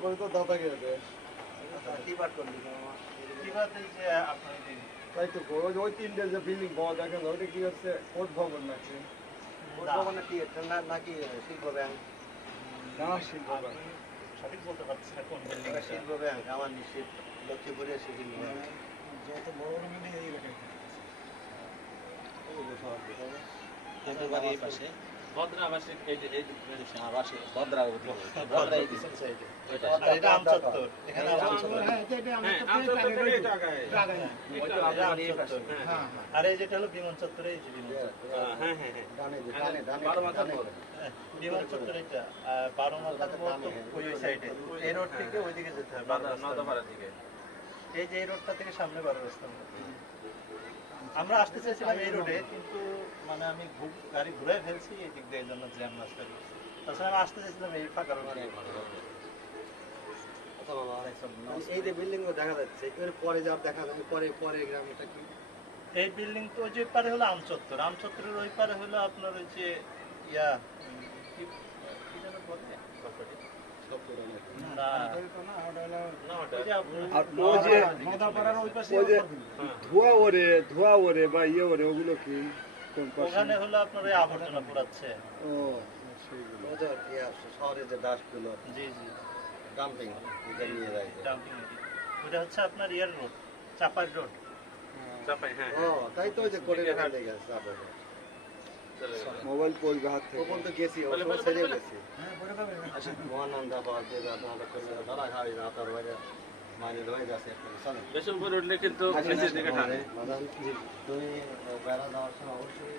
করে তো আপনার এই তাই তো ওই তিনটে যে বিল্ডিং পাওয়া দেখেন ওইটা কি হচ্ছে কোর্ট ভবন নাকি ভবনে নাকি শিল্প ব্যাংক শিল্প ব্যাংক। সঠিক বলতে পারছি না শিল্প ব্যাংক আমার নিশ্চিত লক্ষ্মীপুরে শিল্প ভদ্রা এই যে এই ভদ্রা এই এটা হ্যাঁ এটা আম এটা আগায় এটা এই হ্যাঁ আর এই যেটা হলো বিমান চত্বরে এই যে বিমান চত্বর হ্যাঁ হ্যাঁ। হ্যাঁ ডানে ডানে ডানে বারো মাথা ডানে। পড়ে হ্যাঁ, বিমান চত্বর এটা ওই ওই সাইডে এই রোড থেকে ওইদিকে যেতে হবে নদাপাড়া এই যে এই রোডটা থেকে সামনে বারো রাস্তা আমরা আসতে চাইছিলাম এই রোডে কিন্তু আমি গাড়ি ঘুরে ফেলছি এই দিক দিয়ে এই জন্য জ্যাম রাস্তা তাছাড়া আমি আসতে চাইছিলাম এই ফাঁকা রোডে এই যে বিল্ডিং দেখা যাচ্ছে এর পরে যা দেখা যাবে পরে পরে গ্রামটা কি? এই বিল্ডিং তো ওই যে পারে হলো আমচত্বর। আমচত্বরের ওই পারে হলো আপনার ওই যে ইয়া কি কি যেন বলে? Property? না। না, ওই যে আপনার- আর ওই যে নদাপাড়ার ওই পাশে ওই যে হ্যাঁ। ধোয়া ওরে ধোয়া ওরে বা ইয়ে ওরে ওগুলো কি? ওখানে হলো আপনার ওই আবর্জনা পোড়াচ্ছে। ও সেইগুলো। ওই যে শহরে যে ডাস্টগুলো জি জি। ডাম্পিং এটা নিয়ে যায়। ডাম্পিং ওটা হচ্ছে আপনার ইয়ার রোড চাপাই রোড চাপাই হ্যাঁ ও তাই তো ওই যে করে রেখে দিয়ে গেছে আপনাদের। চলে মোবাইল পড়বে হাত থেকে। ওখান তো গেছি ওখানে হ্যাঁ আচ্ছা মহানন্দা পাওয়ার আপনারা বাইরে হয়ে বেশি উপরে উঠলে কিন্তু নিচের দিকে টানে। তুমি বেড়া যাওয়ার সময় অবশ্যই